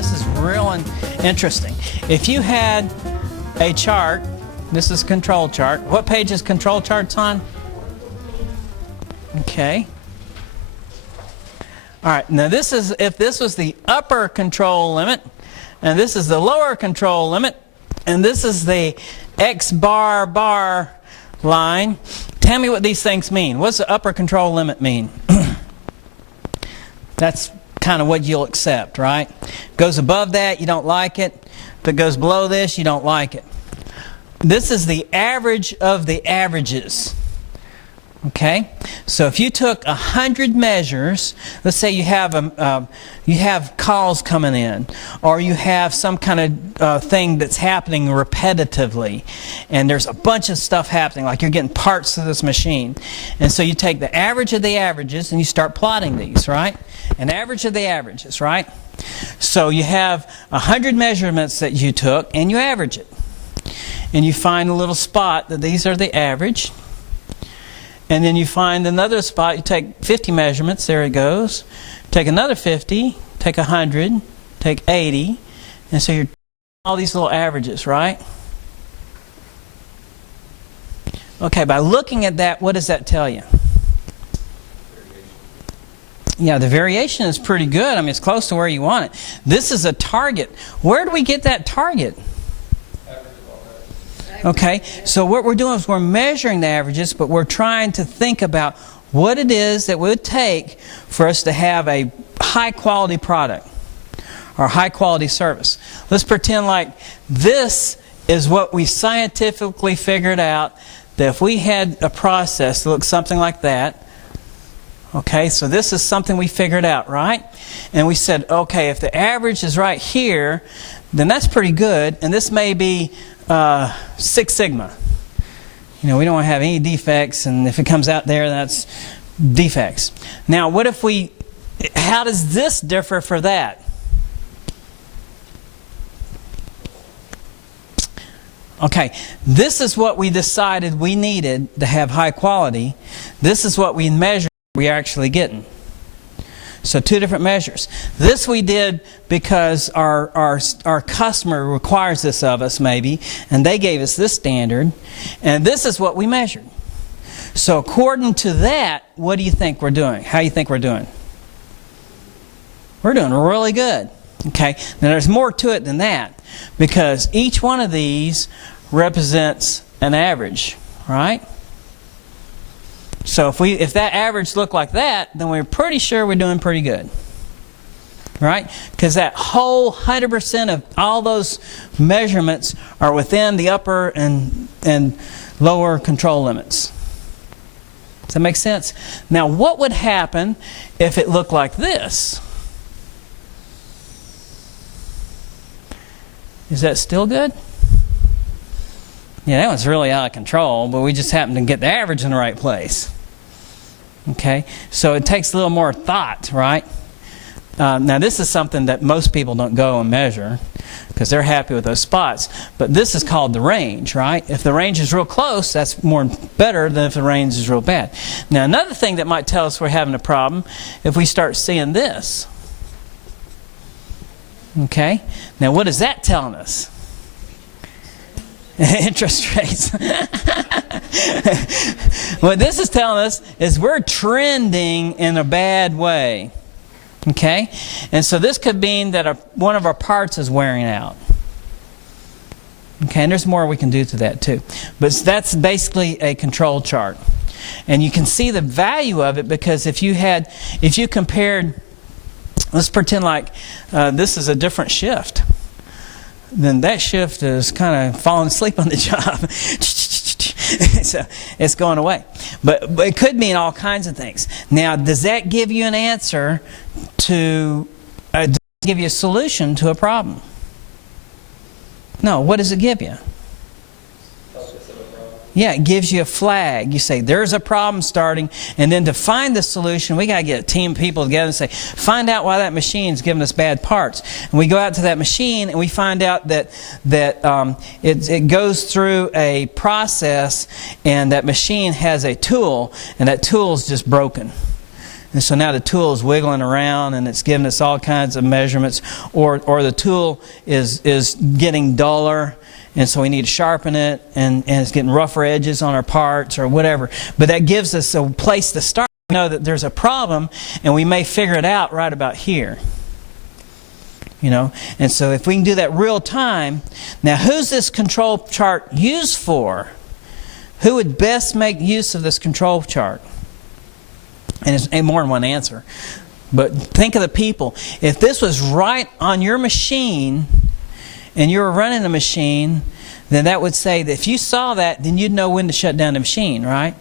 this is real interesting. If you had a chart, this is a control chart. What page is control charts on? Okay. All right, now this is if this was the upper control limit, and this is the lower control limit, and this is the X bar line. Tell me what these things mean. What's the upper control limit mean? That's kind of what you'll accept, right? Goes above that, you don't like it. If it goes below this, you don't like it. This is the average of the averages. Okay, so if you took 100 measures, let's say you have calls coming in, or you have some kind of thing that's happening repetitively, and there's a bunch of stuff happening, like you're getting parts to this machine, and so you take the average of the averages and you start plotting these, right? An average of the averages, right? So you have 100 measurements that you took, and you average it, and you find a little spot that these are the average. And then you find another spot, you take 50 measurements, there it goes. Take another 50, take 100, take 80, and so you're all these little averages, right? Okay, by looking at that, what does that tell you? Yeah, the variation is pretty good. I mean, it's close to where you want it. This is a target. Where do we get that target? Okay, so what we're doing is we're measuring the averages, but we're trying to think about what it is that would take for us to have a high-quality product or high-quality service. Let's pretend like this is what we scientifically figured out, that if we had a process that looked something like that, okay, so this is something we figured out, right? And we said, okay, if the average is right here, then that's pretty good, and this may be 6 sigma. You know, we don't want to have any defects, and if it comes out there, that's defects. Now, what if how does this differ for that? Okay, this is what we decided we needed to have high quality. This is what we measured we're actually getting. So 2 different measures. This we did because our customer requires this of us, maybe, and they gave us this standard, and this is what we measured. So according to that, what do you think we're doing? How do you think we're doing? We're doing really good. Okay. Now there's more to it than that, because each one of these represents an average, right? So if that average looked like that, then we're pretty sure we're doing pretty good. Right? Because that whole 100% of all those measurements are within the upper and lower control limits. Does that make sense? Now, what would happen if it looked like this? Is that still good? Yeah, that one's really out of control, but we just happen to get the average in the right place. Okay, so it takes a little more thought, right? Now this is something that most people don't go and measure because they're happy with those spots. But this is called the range, right? If the range is real close, that's better than if the range is real bad. Now another thing that might tell us we're having a problem, if we start seeing this. Okay, now what is that telling us? Interest rates. What this is telling us is we're trending in a bad way. Okay? And so this could mean that one of our parts is wearing out. Okay, and there's more we can do to that too. But that's basically a control chart. And you can see the value of it because if you compared, let's pretend like this is a different shift. Then that shift is kind of falling asleep on the job. So it's going away. But it could mean all kinds of things. Now, does that give you an answer to, does it give you a solution to a problem? No, what does it give you? Yeah, it gives you a flag. You say, there's a problem starting, and then to find the solution, we got to get a team of people together and say, find out why that machine's giving us bad parts. And we go out to that machine, and we find out that it goes through a process, and that machine has a tool, and that tool's just broken. And so now the tool is wiggling around and it's giving us all kinds of measurements, or the tool is getting duller, and so we need to sharpen it, and it's getting rougher edges on our parts or whatever. But that gives us a place to start. We know that there's a problem, and we may figure it out right about here. And so if we can do that real time, now who's this control chart used for? Who would best make use of this control chart? And it's more than one answer. But think of the people. If this was right on your machine, and you were running the machine, then that would say that if you saw that, then you'd know when to shut down the machine, right?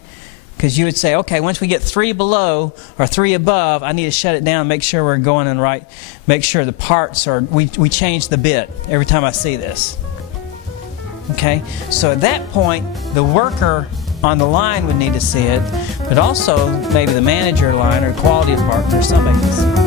Because you would say, okay, once we get 3 below or 3 above, I need to shut it down, make sure we're going in right, make sure the parts are, we change the bit every time I see this. Okay, so at that point, the worker on the line would need to see it, but also maybe the manager line or quality department or somebody can see it.